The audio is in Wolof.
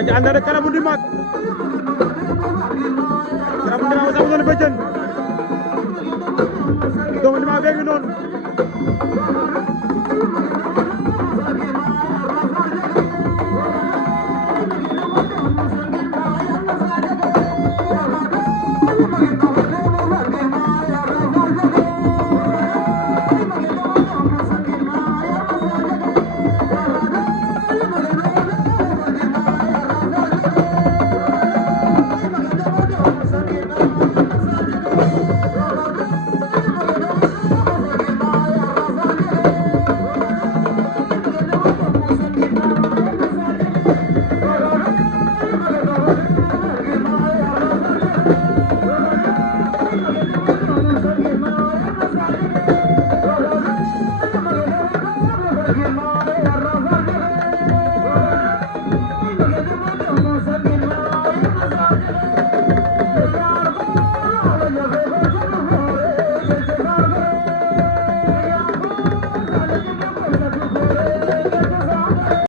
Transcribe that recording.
aja anda rek kanamu di mag kanamu di mag sama zone bëjën doomu di mag bee ngi noonu